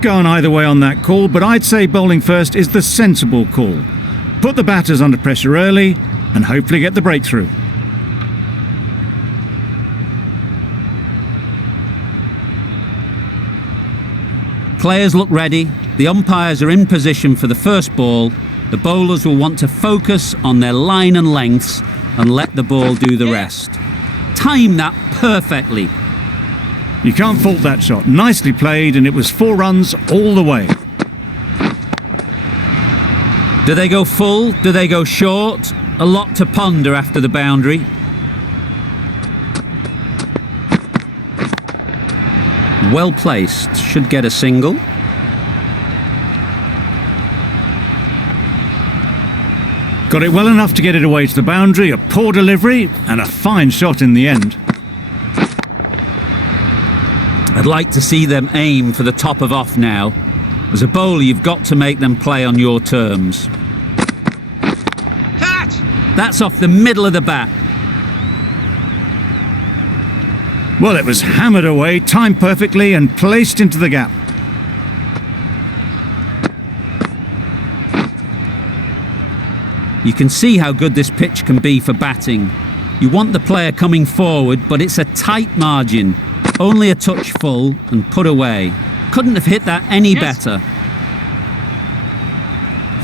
Gone either way on that call, but I'd say bowling first is the sensible call. Put the batters under pressure early and hopefully get the breakthrough. Players look ready, the umpires are in position for the first ball. The bowlers will want to focus on their line and lengths and let the ball do the rest. Time that perfectly. You can't fault that shot. Nicely played, and it was 4 runs all the way. Do they go full? Do they go short? A lot to ponder after the boundary. Well placed, should get a single. Got it well enough to get it away to the boundary, a poor delivery and a fine shot in the end. I'd like to see them aim for the top of off now. As a bowler, you've got to make them play on your terms. Catch! That's off the middle of the bat. Well, it was hammered away, timed perfectly and placed into the gap. You can see how good this pitch can be for batting. You want the player coming forward, but it's a tight margin. Only a touch full and put away. Couldn't have hit that any better.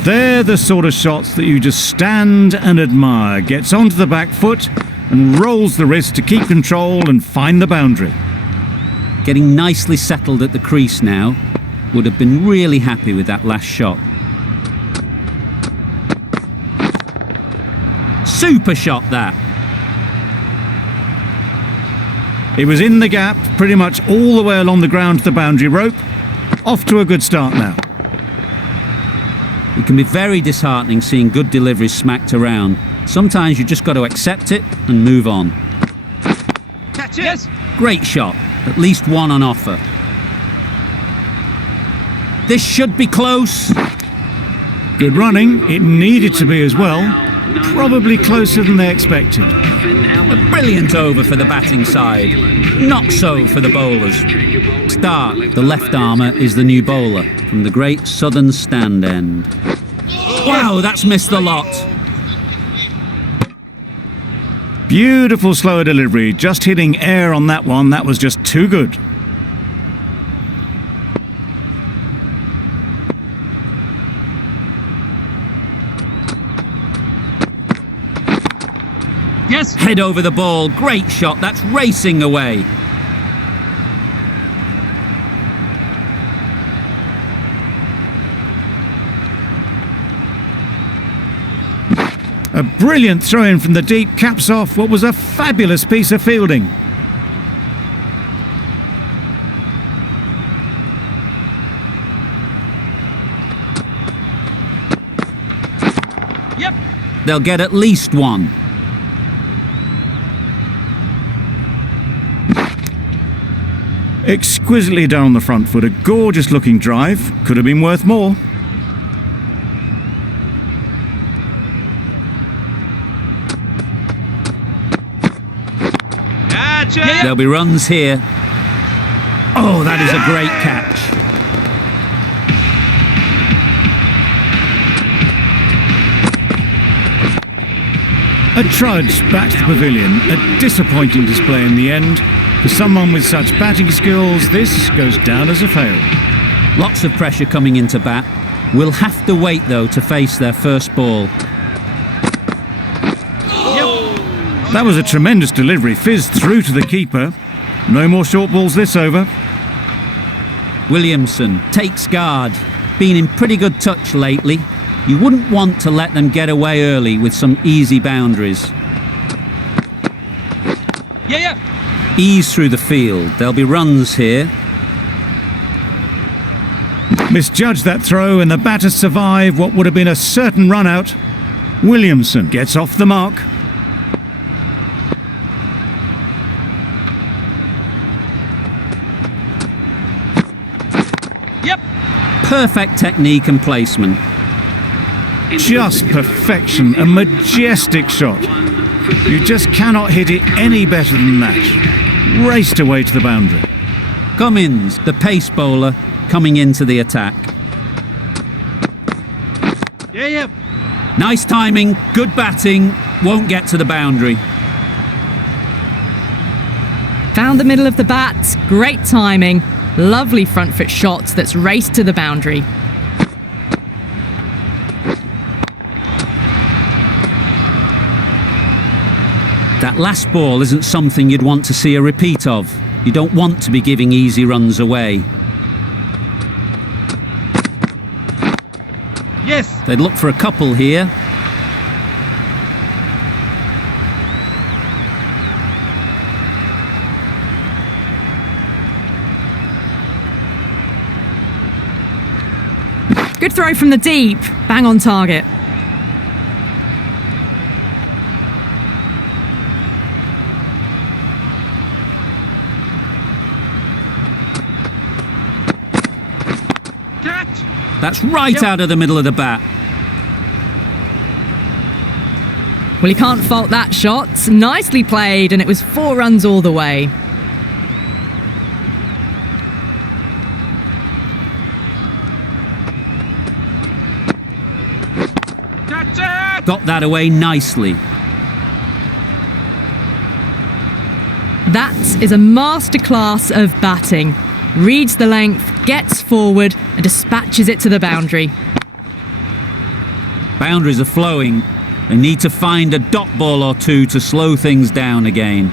They're the sort of shots that you just stand and admire. Gets onto the back foot and rolls the wrist to keep control and find the boundary. Getting nicely settled at the crease now. Would have been really happy with that last shot. Super shot that. It was in the gap, pretty much all the way along the ground to the boundary rope. Off to a good start now. It can be very disheartening seeing good deliveries smacked around. Sometimes you just got to accept it and move on. Catch it! Yes! Great shot. At least one on offer. This should be close. Good running. It needed to be as well. Probably closer than they expected. A brilliant over for the batting side. Not so for the bowlers. Stark, the left armour, is the new bowler from the great southern stand end. Wow, that's missed the lot. Beautiful slower delivery. Just hitting air on that one. That was just too good. Yes! Head over the ball. Great shot. That's racing away. A brilliant throw-in from the deep caps off what was a fabulous piece of fielding. Yep! They'll get at least one. Exquisitely done on the front foot. A gorgeous looking drive. Could have been worth more. Catch it! There'll be runs here. Oh, that is a great catch. A trudge back to the pavilion. A disappointing display in the end. For someone with such batting skills, this goes down as a fail. Lots of pressure coming into bat. We'll have to wait, though, to face their first ball. That was a tremendous delivery. Fizzed through to the keeper. No more short balls this over. Williamson takes guard. Been in pretty good touch lately. You wouldn't want to let them get away early with some easy boundaries. Yeah! Ease through the field. There'll be runs here. Misjudged that throw and the batters survive what would have been a certain run out. Williamson gets off the mark. Yep! Perfect technique and placement. Just perfection. A majestic shot. You just cannot hit it any better than that. Raced away to the boundary. Cummins, the pace bowler, coming into the attack. Yeah, yeah. Nice timing, good batting, won't get to the boundary. Found the middle of the bat, great timing, lovely front foot shot that's raced to the boundary. That last ball isn't something you'd want to see a repeat of. You don't want to be giving easy runs away. Yes. They'd look for a couple here. Good throw from the deep, bang on target. Catch. That's right out of the middle of the bat. Well, you can't fault that shot. Nicely played, and it was 4 runs all the way. Catch it. Got that away nicely. That is a masterclass of batting. Reads the length, gets forward, and dispatches it to the boundary. Boundaries are flowing. They need to find a dot ball or two to slow things down again.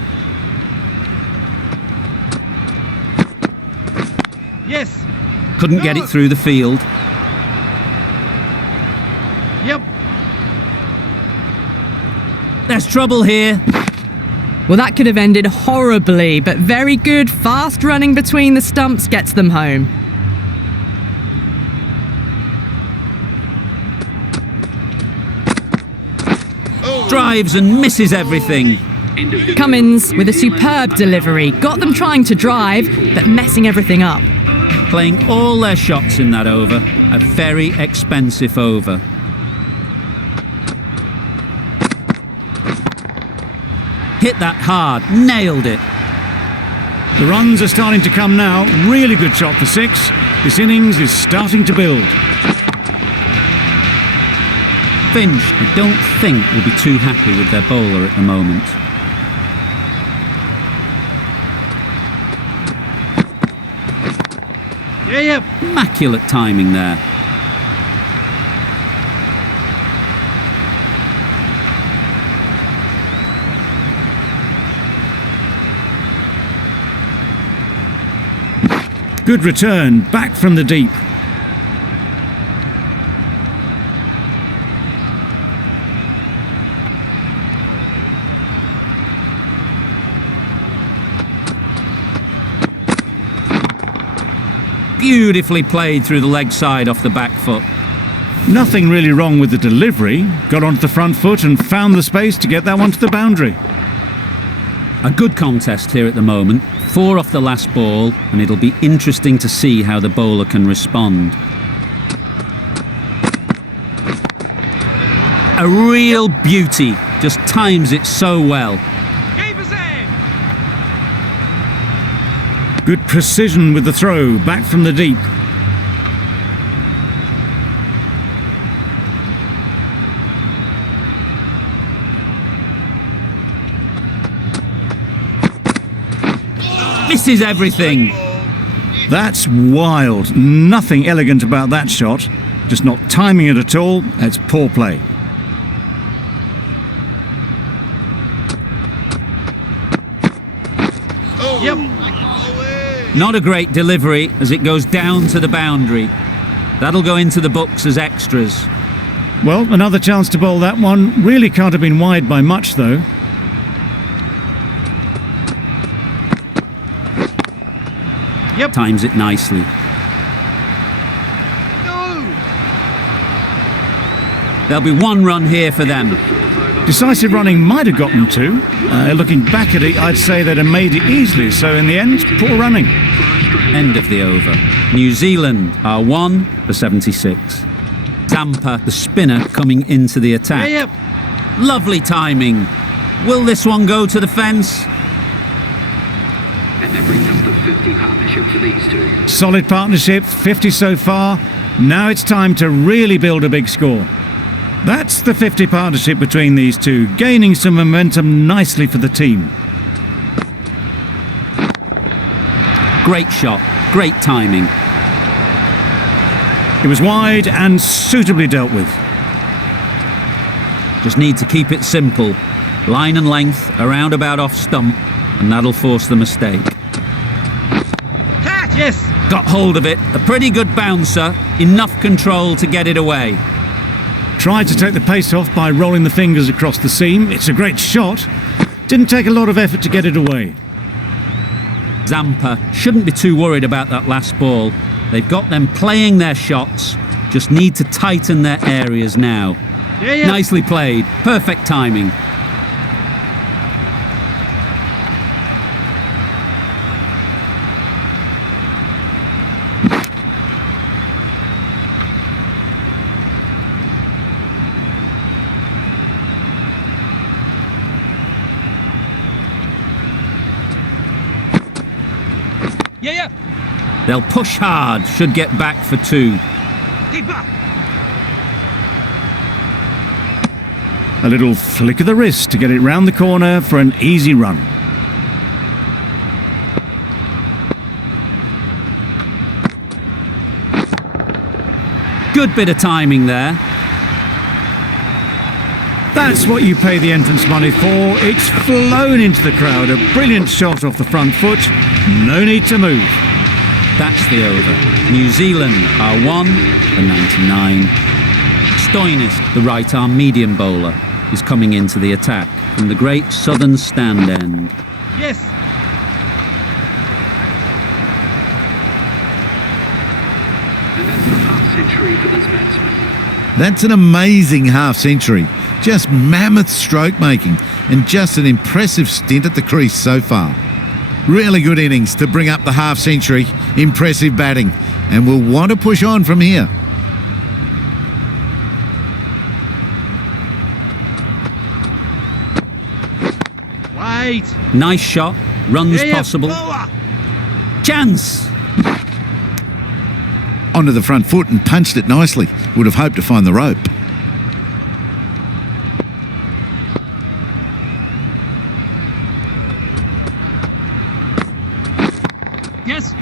Yes. Couldn't get it through the field. Yep. There's trouble here. Well, that could have ended horribly, but very good, fast running between the stumps gets them home. Drives and misses everything. Cummins with a superb delivery, got them trying to drive, but messing everything up. Playing all their shots in that over. A very expensive over. Hit that hard, nailed it. The runs are starting to come now. Really good shot for 6. This innings is starting to build. Finch, I don't think, will be too happy with their bowler at the moment. Yeah, yeah. Immaculate timing there. Good return, back from the deep. Beautifully played through the leg side off the back foot. Nothing really wrong with the delivery. Got onto the front foot and found the space to get that one to the boundary. A good contest here at the moment. 4 off the last ball, and it'll be interesting to see how the bowler can respond. A real beauty. Just times it so well. Keeper's in. Good precision with the throw, back from the deep. Misses everything. That's wild. Nothing elegant about that shot. Just not timing it at all. It's poor play. Yep. Not a great delivery as it goes down to the boundary. That'll go into the books as extras. Well, another chance to bowl that one. Really can't have been wide by much, though. Yep. Times it nicely. No. There'll be 1 run here for them. Decisive running might have got them 2. Looking back at it, I'd say they'd have made it easily. So in the end, poor running. End of the over. New Zealand are 1 for 76. Zampa, the spinner, coming into the attack. Yeah, yeah. Lovely timing. Will this one go to the fence? And that brings us to 50 partnership for these two. Solid partnership, 50 so far. Now it's time to really build a big score. That's the 50 partnership between these two, gaining some momentum nicely for the team. Great shot, great timing. It was wide and suitably dealt with. Just need to keep it simple. Line and length, around about off stump, and that'll force the mistake. Catch! Yes! Got hold of it, a pretty good bouncer, enough control to get it away. Tried to take the pace off by rolling the fingers across the seam. It's a great shot. Didn't take a lot of effort to get it away. Zampa shouldn't be too worried about that last ball. They've got them playing their shots, just need to tighten their areas now. Yeah. Nicely played, perfect timing. Yeah. They'll push hard, should get back for two. Keep up. A little flick of the wrist to get it round the corner for an easy run. Good bit of timing there. That's what you pay the entrance money for. It's flown into the crowd. A brilliant shot off the front foot. No need to move. That's the over. New Zealand are 1 for 99. Stoinis, the right-arm medium bowler, is coming into the attack from the great southern stand end. Yes. And that's the half-century for this batsman. That's an amazing half-century. Just mammoth stroke making and just an impressive stint at the crease so far. Really good innings to bring up the half-century. Impressive batting. And we'll want to push on from here. Wait. Nice shot, runs Yeah. possible. Forward. Chance! Onto the front foot and punched it nicely. Would have hoped to find the rope. Yes.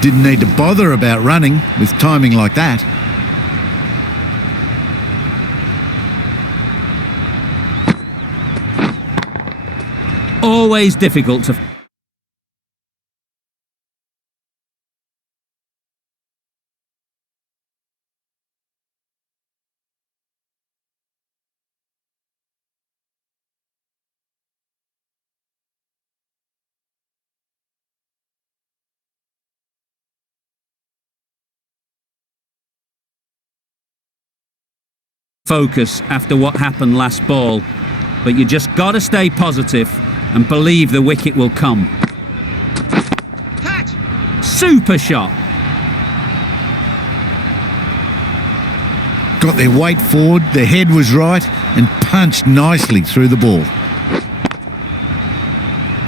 Didn't need to bother about running with timing like that. Always difficult to... focus after what happened last ball, but you just got to stay positive and believe the wicket will come. Catch. Super shot. Got their weight forward, their head was right and punched nicely through the ball.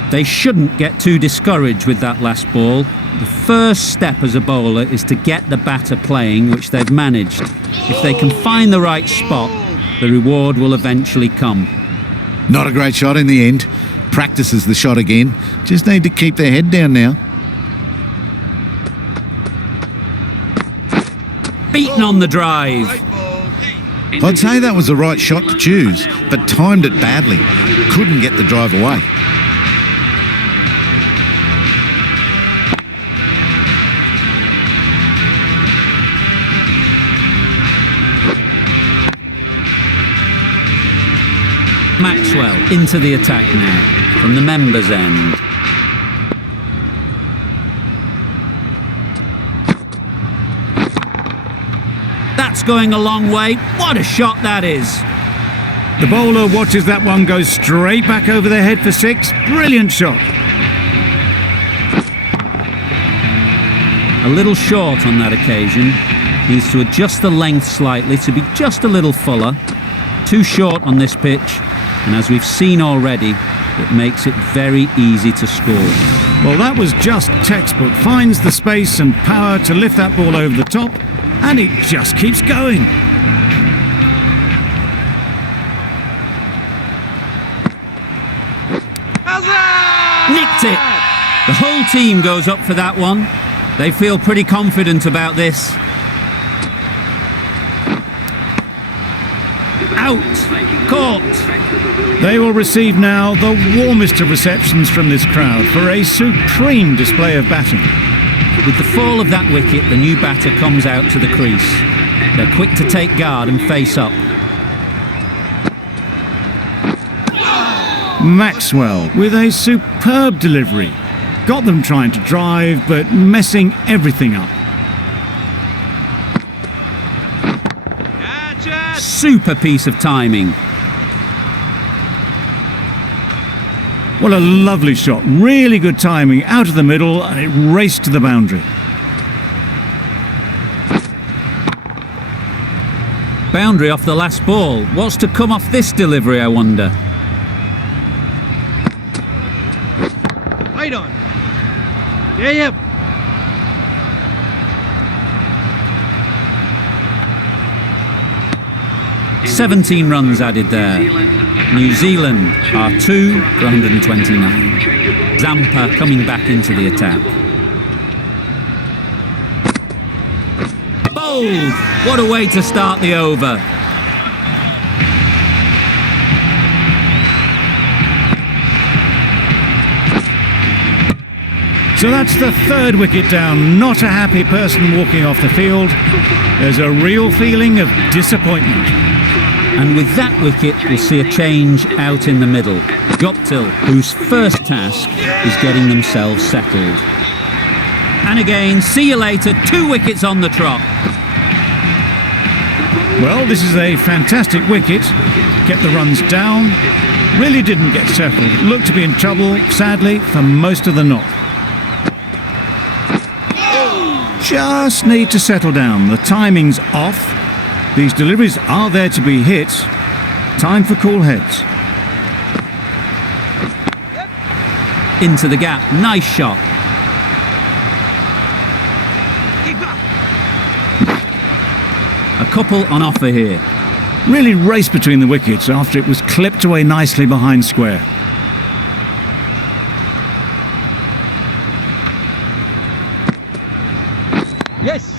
They shouldn't get too discouraged with that last ball. The first step as a bowler is to get the batter playing, which they've managed. If they can find the right spot, the reward will eventually come. Not a great shot in the end. Practices the shot again. Just need to keep their head down now. Beaten on the drive. I'd say that was the right shot to choose, but timed it badly. Couldn't get the drive away. Maxwell into the attack now from the members' end. That's going a long way. What a shot that is. The bowler watches that one go straight back over their head for six. Brilliant shot. A little short on that occasion. Needs to adjust the length slightly to be just a little fuller. Too short on this pitch. And as we've seen already, it makes it very easy to score. Well, that was just textbook. Finds the space and power to lift that ball over the top, and it just keeps going. Nicked it! The whole team goes up for that one. They feel pretty confident about this. Out! Caught! They will receive now the warmest of receptions from this crowd for a supreme display of batting. With the fall of that wicket, the new batter comes out to the crease. They're quick to take guard and face up. Maxwell with a superb delivery. Got them trying to drive, but messing everything up. Gotcha! Super piece of timing. What a lovely shot. Really good timing. Out of the middle, and it raced to the boundary. Boundary off the last ball. What's to come off this delivery, I wonder? Right on. Yeah. 17 runs added there. New Zealand are 2 for 129. Zampa coming back into the attack. Bowled! What a way to start the over. So that's the third wicket down. Not a happy person walking off the field. There's a real feeling of disappointment. And with that wicket, we'll see a change out in the middle. Guptill, whose first task is getting themselves settled. And again, see you later, 2 wickets on the trot. Well, this is a fantastic wicket. Kept the runs down. Really didn't get settled. Looked to be in trouble, sadly, for most of the knock. Just need to settle down. The timing's off. These deliveries are there to be hit. Time for cool heads. Into the gap, nice shot. Keep up. A couple on offer here. Really raced between the wickets after it was clipped away nicely behind square. Yes.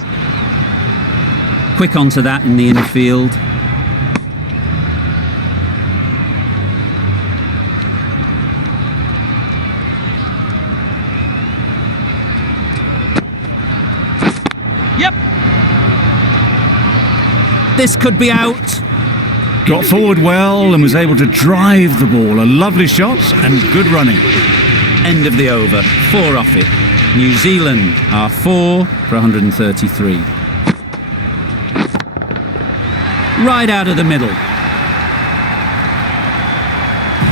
Quick onto that in the infield. Yep. This could be out. Got forward well and was able to drive the ball. A lovely shot and good running. End of the over. 4 off it. New Zealand are 4 for 133. Right out of the middle.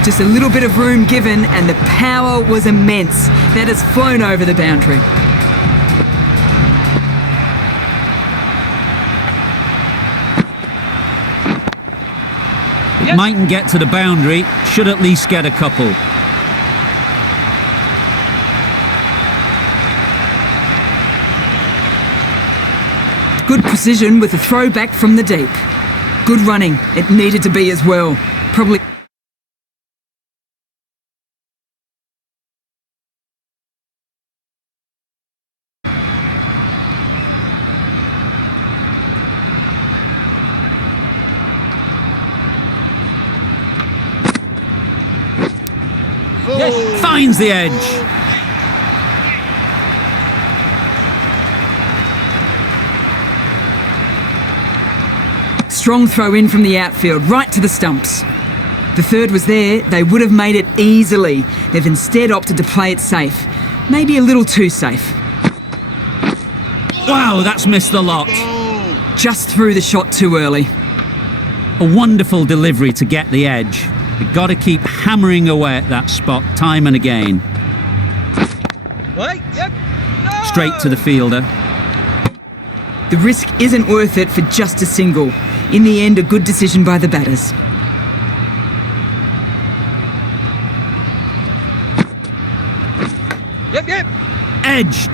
Just a little bit of room given and the power was immense. That has flown over the boundary. It mightn't get to the boundary, should at least get a couple. Good precision with a throw back from the deep. Good running. It needed to be as well. Probably. Yes, finds the edge. Strong throw in from the outfield, right to the stumps. The third was there, they would have made it easily. They've instead opted to play it safe. Maybe a little too safe. Wow, that's missed the lot. Just threw the shot too early. A wonderful delivery to get the edge. You've got to keep hammering away at that spot time and again. Wait. Yep. No. Straight to the fielder. The risk isn't worth it for just a single. In the end, a good decision by the batters. edged.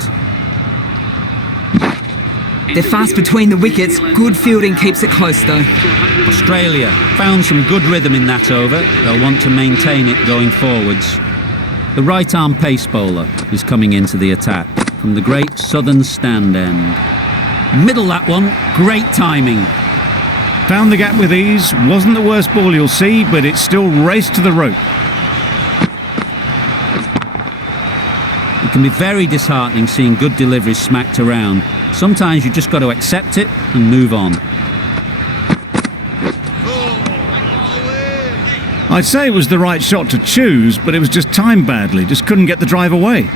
They're fast between the wickets. Good fielding keeps it close though. Australia found some good rhythm in that over. They'll want to maintain it going forwards. The right-arm pace bowler is coming into the attack from the great southern stand end. Middle that one, great timing. Found the gap with ease. Wasn't the worst ball you'll see, but it still raced to the rope. It can be very disheartening seeing good deliveries smacked around. Sometimes you just got to accept it and move on. I'd say it was the right shot to choose, but it was just timed badly. Just couldn't get the drive away.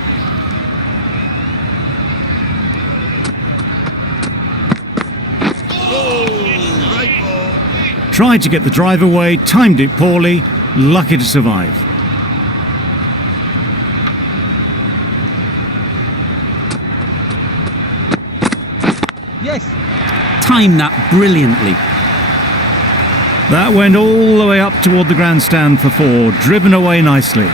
Tried to get the drive away, timed it poorly, lucky to survive. Yes. Timed that brilliantly. That went all the way up toward the grandstand for 4, driven away nicely.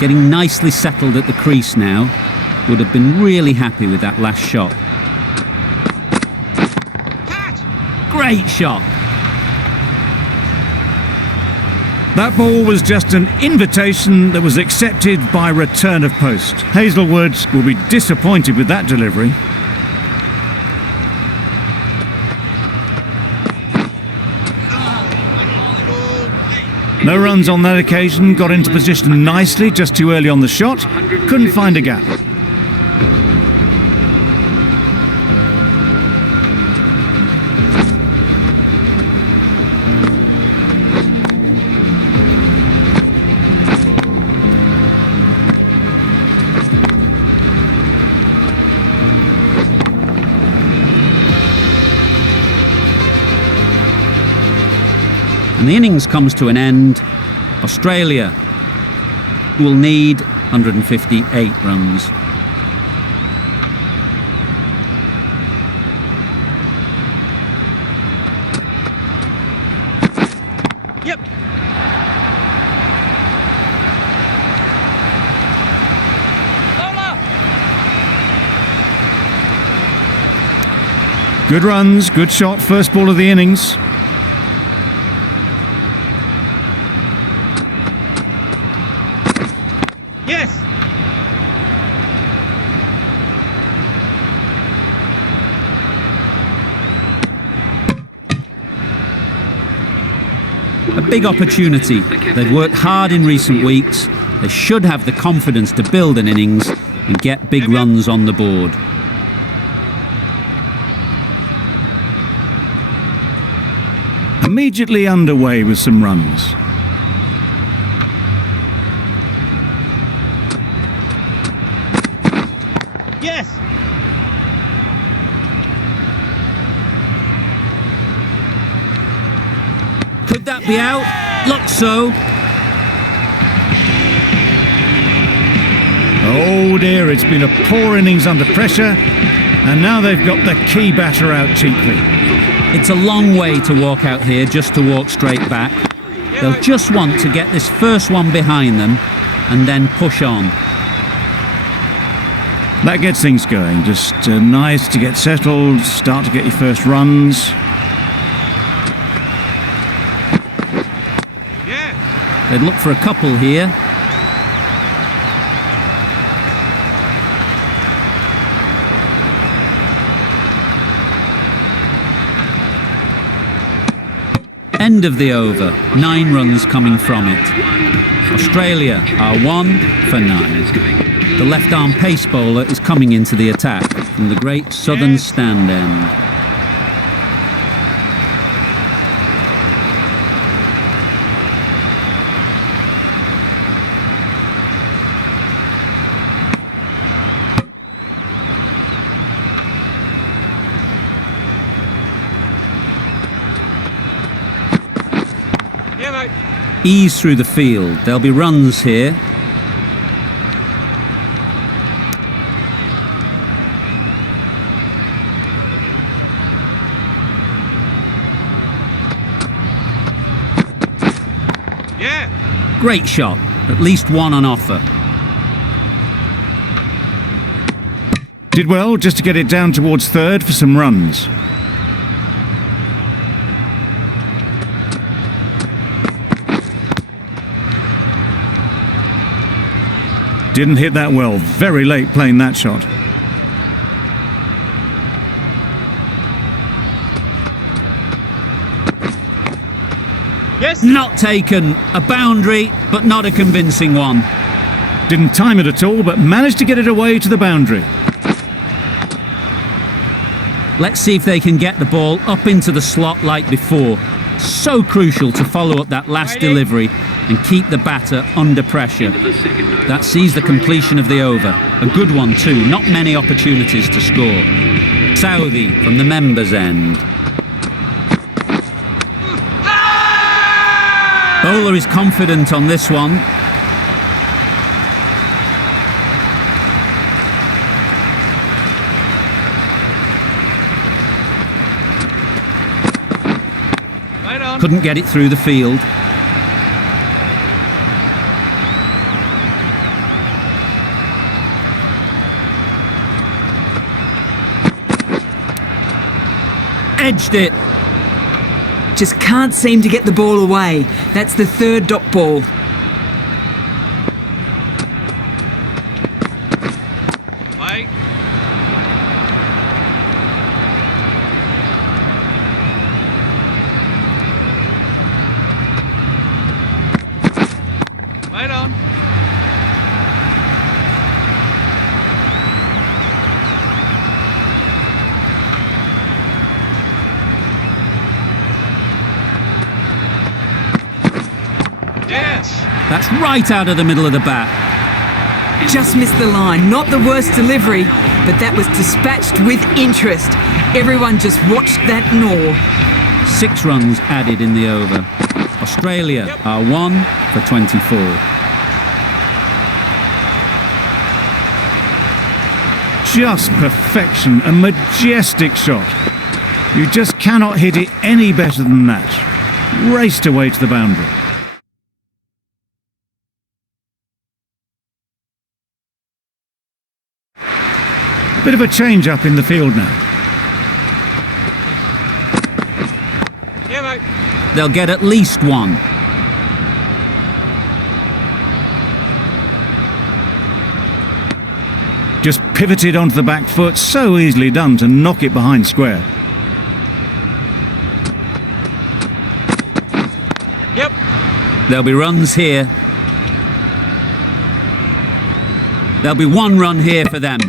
Getting nicely settled at the crease now. Would have been really happy with that last shot. Catch. Great shot. That ball was just an invitation that was accepted by return of post. Hazelwood will be disappointed with that delivery. No runs on that occasion, got into position nicely, just too early on the shot, couldn't find a gap. And the innings comes to an end. Australia will need 158 runs. Yep. Bowler. Good runs, good shot, first ball of the innings. Yes. A big opportunity. They've worked hard in recent weeks. They should have the confidence to build an innings and get big runs on the board. Immediately underway with some runs. Yes. Could that be out? Looks so. Oh dear, it's been a poor innings under pressure, and now they've got the key batter out cheaply. It's a long way to walk out here just to walk straight back. They'll just want to get this first one behind them and then push on. That gets things going. Just nice to get settled, start to get your first runs. Yeah. They'd look for a couple here. End of the over, 9 runs coming from it. Australia are 1 for 9. The left-arm pace bowler is coming into the attack from the great southern stand end. Yeah, mate. Ease through the field. There'll be runs here. Yeah. Great shot. At least one on offer. Did well just to get it down towards third for some runs. Didn't hit that well. Very late playing that shot. Yes. Not taken. A boundary, but not a convincing one. Didn't time it at all, but managed to get it away to the boundary. Let's see if they can get the ball up into the slot like before. So crucial to follow up that last delivery and keep the batter under pressure. That sees the completion of the over. A good one too, not many opportunities to score. Southey from the members' end. Bowler is confident on this one. Right on. Couldn't get it through the field. Edged it. Just can't seem to get the ball away. That's the third dot ball. Wait. Right on. Yes. That's right out of the middle of the bat. Just missed the line. Not the worst delivery, but that was dispatched with interest. Everyone just watched that gnaw. 6 runs added in the over. Australia are 1 for 24. Just perfection, a majestic shot. You just cannot hit it any better than that. Raced away to the boundary. Bit of a change up in the field now. Yeah, mate. They'll get at least one. Just pivoted onto the back foot, so easily done to knock it behind square. Yep. There'll be runs here. There'll be 1 run here for them.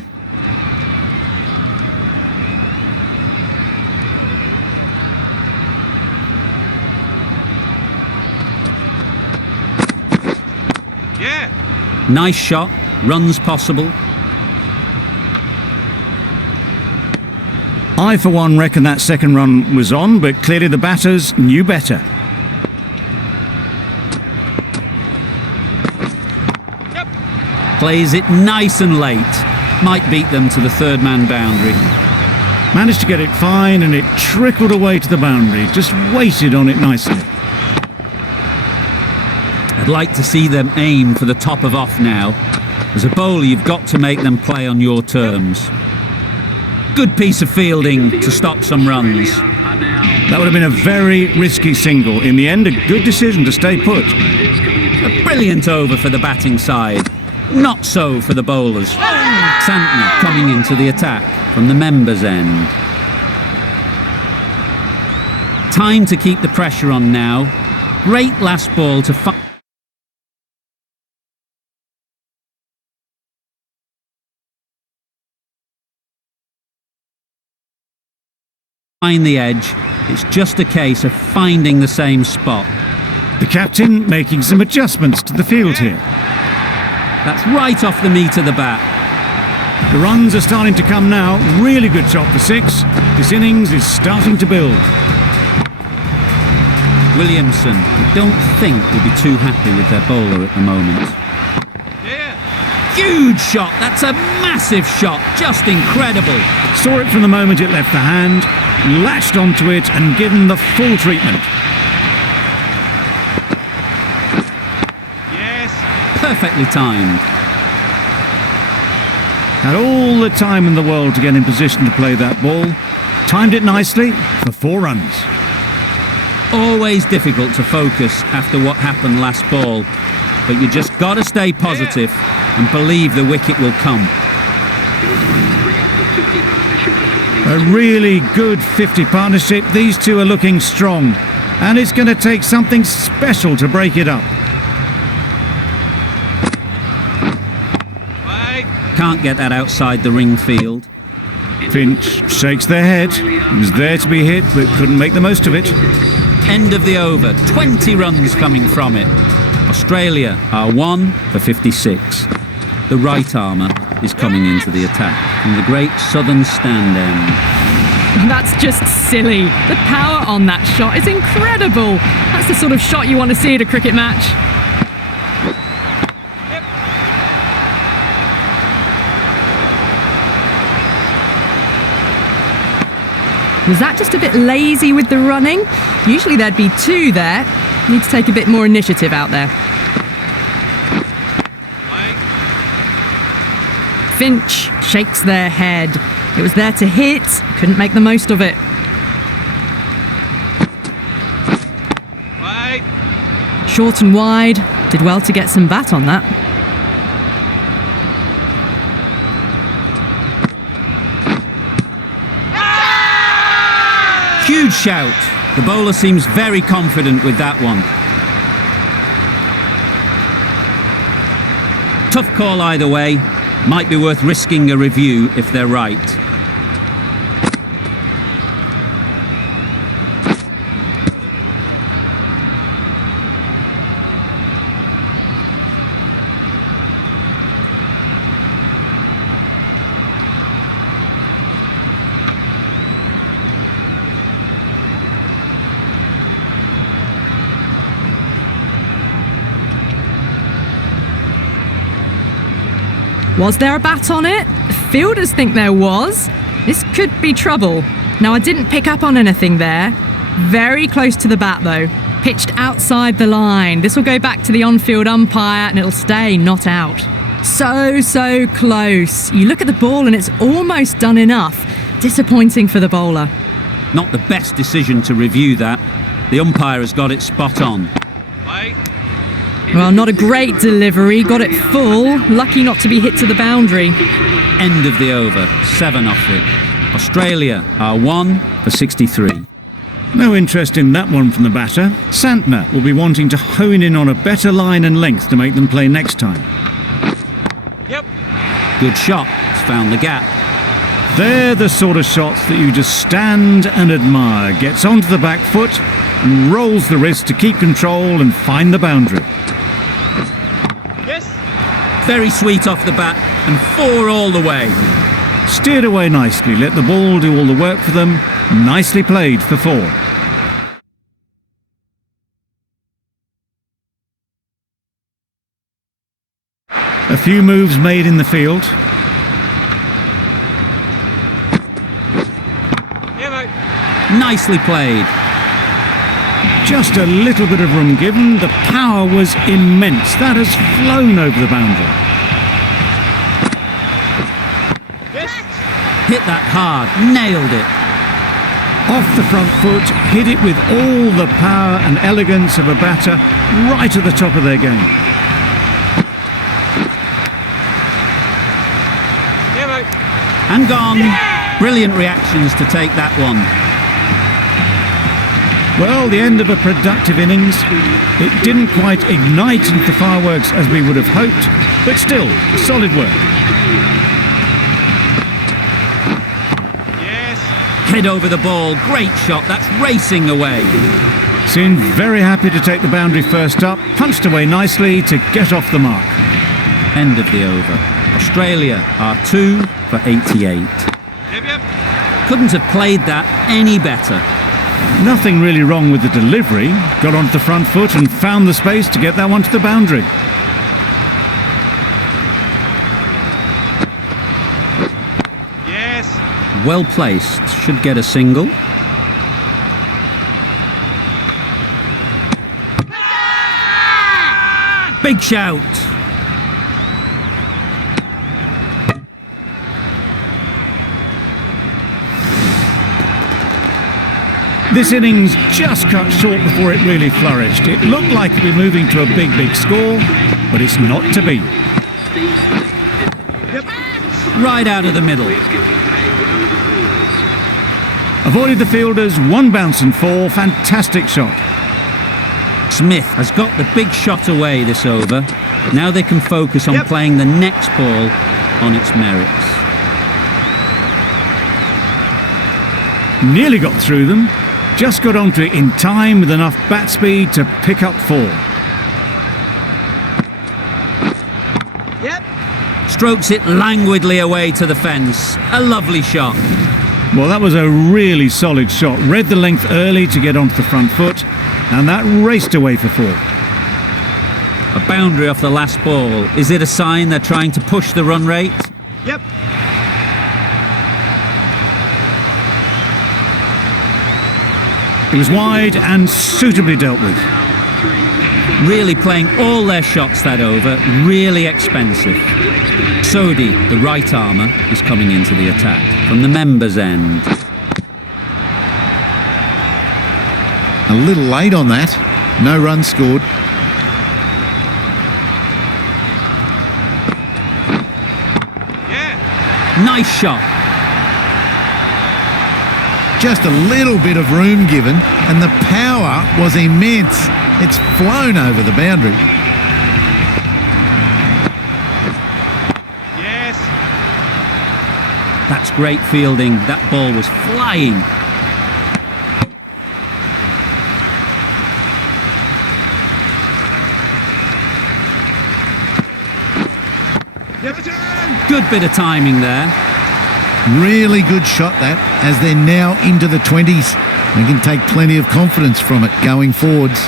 Yeah. Nice shot. Runs possible. I, for one, reckon that second run was on, but clearly the batters knew better. Yep. Plays it nice and late. Might beat them to the third man boundary. Managed to get it fine and it trickled away to the boundary. Just waited on it nicely. I'd like to see them aim for the top of off now. As a bowler, you've got to make them play on your terms. Good piece of fielding to stop some runs. That would have been a very risky single. In the end, a good decision to stay put. A brilliant over for the batting side. Not so for the bowlers. Santner coming into the attack from the members' end. Time to keep the pressure on now. Great last ball to find the edge. It's just a case of finding the same spot. The captain making some adjustments to the field here. That's right off the meat of the bat. The runs are starting to come now. Really good shot for 6. This innings is starting to build. Williamson, I don't think will be too happy with their bowler at the moment. Yeah. Huge shot. That's a massive shot. Just incredible. Saw it from the moment it left the hand, latched onto it and given the full treatment. Yes. Perfectly timed. Had all the time in the world to get in position to play that ball. Timed it nicely for 4 runs. Always difficult to focus after what happened last ball, but you just got to stay positive and believe the wicket will come. A really good 50 partnership. These two are looking strong, and it's going to take something special to break it up. Wait. Can't get that outside the ring field. Finch shakes their head. He was there to be hit, but couldn't make the most of it. End of the over. 20 runs coming from it. Australia are 1 for 56. The right armour is coming into the attack from the great southern stand end. That's just silly. The power on that shot is incredible. That's the sort of shot you want to see at a cricket match. Was that just a bit lazy with the running? Usually there'd be 2 there. Need to take a bit more initiative out there. Wait. Finch shakes their head. It was there to hit, couldn't make the most of it. Wait. Short and wide, did well to get some bat on that. Huge shout. The bowler seems very confident with that one. Tough call either way. Might be worth risking a review if they're right. Was there a bat on it? Fielders think there was. This could be trouble. Now, I didn't pick up on anything there. Very close to the bat, though. Pitched outside the line. This will go back to the on-field umpire and it'll stay not out. So close. You look at the ball and it's almost done enough. Disappointing for the bowler. Not the best decision to review that. The umpire has got it spot on. Wait. Well, not a great delivery. Got it full. Lucky not to be hit to the boundary. End of the over. 7 off it. Australia are 1 for 63. No interest in that one from the batter. Santner will be wanting to hone in on a better line and length to make them play next time. Yep. Good shot. It's found the gap. They're the sort of shots that you just stand and admire. Gets onto the back foot and rolls the wrist to keep control and find the boundary. Yes. Very sweet off the bat and 4 all the way. Steered away nicely, let the ball do all the work for them. Nicely played for 4. A few moves made in the field. Yeah, mate. Nicely played. Just a little bit of room given. The power was immense. That has flown over the boundary. Yes. Hit that hard. Nailed it. Off the front foot, hit it with all the power and elegance of a batter right at the top of their game. Yeah, mate. And gone. Brilliant reactions to take that one. Well, the end of a productive innings. It didn't quite ignite into the fireworks as we would have hoped, but still, solid work. Yes. Head over the ball. Great shot. That's racing away. Seemed very happy to take the boundary first up, punched away nicely to get off the mark. End of the over. Australia are 2 for 88. Yep. Couldn't have played that any better. Nothing really wrong with the delivery. Got onto the front foot and found the space to get that one to the boundary. Yes. Well placed. Should get a single. Big shout. This innings just cut short before it really flourished. It looked like it'd be moving to a big score, but it's not to be. Steve Smith. Right out of the middle. Please give them a round of applause. Avoided the fielders, 1 bounce and 4. Fantastic shot. Smith has got the big shot away this over. Now they can focus on playing the next ball on its merits. Nearly got through them. Just got onto it in time with enough bat speed to pick up 4. Strokes it languidly away to the fence. A lovely shot. Well, that was a really solid shot. Read the length early to get onto the front foot, and that raced away for 4. A boundary off the last ball. Is it a sign they're trying to push the run rate? Yep. It was wide and suitably dealt with. Really playing all their shots that over. Really expensive. Sodhi, the right armour, is coming into the attack from the members' end. A little late on that. No run scored. Yeah. Nice shot. Just a little bit of room given, and the power was immense. It's flown over the boundary. Yes. That's great fielding. That ball was flying. Good bit of timing there. Really good shot that, as they're now into the 20s. They can take plenty of confidence from it going forwards.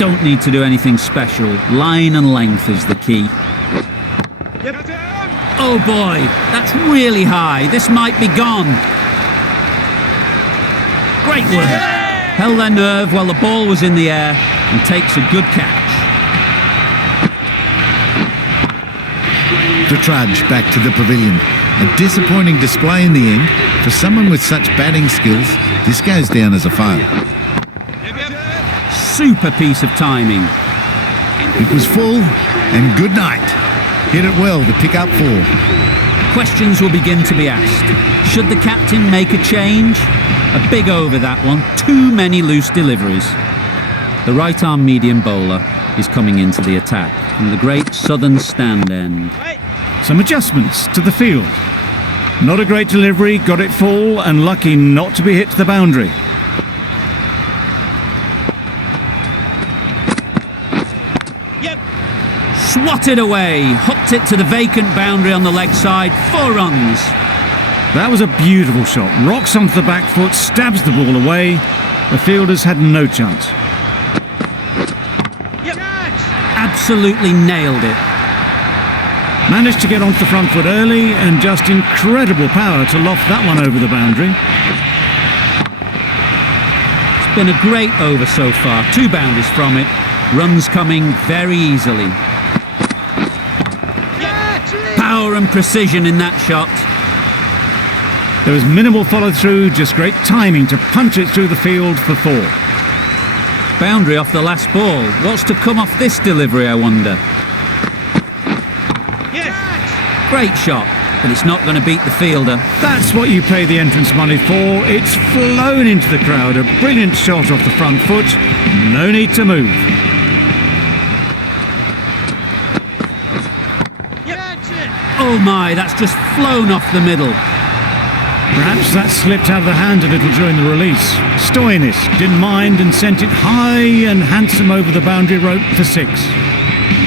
Don't need to do anything special. Line and length is the key. Oh boy, that's really high. This might be gone. Great work. Held their nerve while the ball was in the air and takes a good catch. To trudge back to the pavilion. A disappointing display in the end. For someone with such batting skills, this goes down as a fail. Super piece of timing. It was full, and good night. Hit it well to pick up 4. Questions will begin to be asked. Should the captain make a change? A big over that one. Too many loose deliveries. The right arm medium bowler is coming into the attack from the great southern stand end. Some adjustments to the field. Not a great delivery, got it full and lucky not to be hit to the boundary. Swatted away, hooked it to the vacant boundary on the leg side. 4 runs. That was a beautiful shot. Rocks onto the back foot, stabs the ball away. The fielders had no chance. Absolutely nailed it. Managed to get onto the front foot early and just incredible power to loft that one over the boundary. It's been a great over so far. 2 boundaries from it. Runs coming very easily. Power and precision in that shot. There was minimal follow through, just great timing to punch it through the field for 4. Boundary off the last ball. What's to come off this delivery, I wonder? Great shot, but it's not going to beat the fielder. That's what you pay the entrance money for. It's flown into the crowd. A brilliant shot off the front foot. No need to move. Oh my, that's just flown off the middle. Perhaps that slipped out of the hand a little during the release. Stoinis didn't mind and sent it high and handsome over the boundary rope for 6.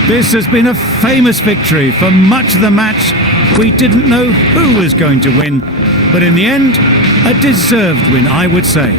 This has been a famous victory. For much of the match, we didn't know who was going to win. But in the end, a deserved win, I would say.